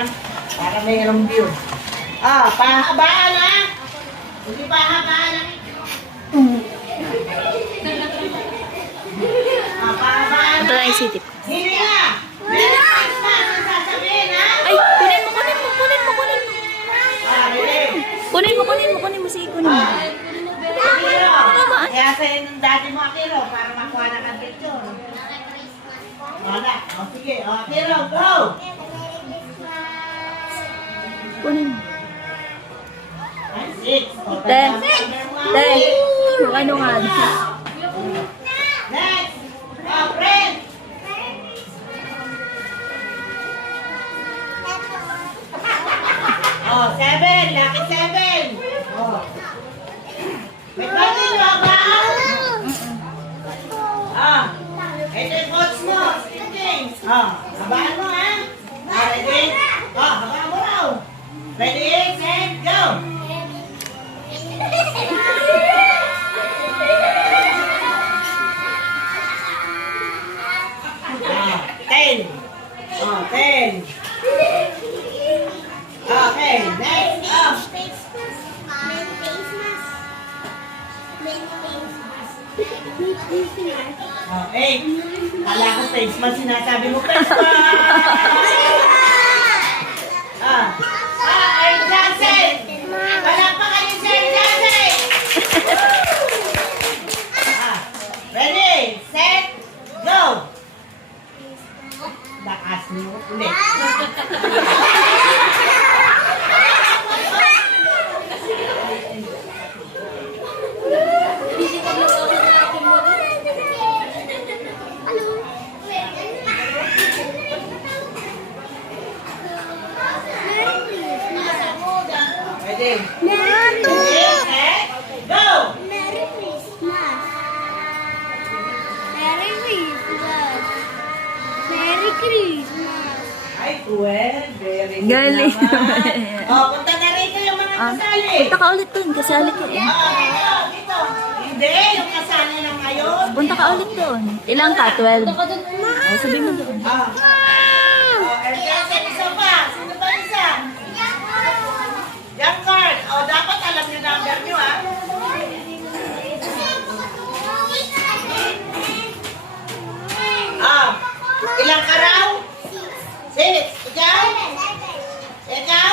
lang. Para mayroong view. Ah, pahabaan ha. Hindi pahabaan ha. Ah, pahabaan Ito ha. na isitip. Hindi na. Meron pa ang sasabihin ha. Ay, kunin mo, kunin mo, kunin mo, kunin mo. Ah, really? Kunin mo, kunin mo, kunin mo. Sige, kunin mo. Akiro. Kaya sa'yo ng dati mo, Akiro, para makuha na kang picture. Wala. O, sige. O, Akiro, go! Kunin mo. And 6. O, Ten. number 1. Ten. Yung ano nga. Next. O, friend. O, 7. Lucky 7. O. May pwede nyo ba? Ah. Ito yung coach mo. Sige, James. Ah. Habaan mo, ha? Ah, ready? Ah, habaan mo raw. Ready, set, go! Ah, 10. Oh, 10. Okay, next. Oh. Oh, 8. Kala ko face mask, sinasabi mo face mask. Ah. Ah, Air Johnson. Palakpakan niyo si Air Johnson. Ah. Ready, set, go. Lakas niyo ulit. Ready? Ready, set, go. Merry Christmas. Merry Christmas. Merry Christmas. Ay, well, very good Galing. naman. Oh, punta na rito yung mga kasali. Punta ka ulit dun, kasali ka. Dito, dito. Hindi, yung kasali ng ngayon. Punta ka ulit doon. Ilang ka? 12? Oh, sabihin mo doon. Ah. Oh, Air Johnson, isa pa. Sino ba isa? Young card. Oh, dapat alam niyo number niyo, ha? Ah. Ilang ka raw? 6. Ikaw? Ikaw?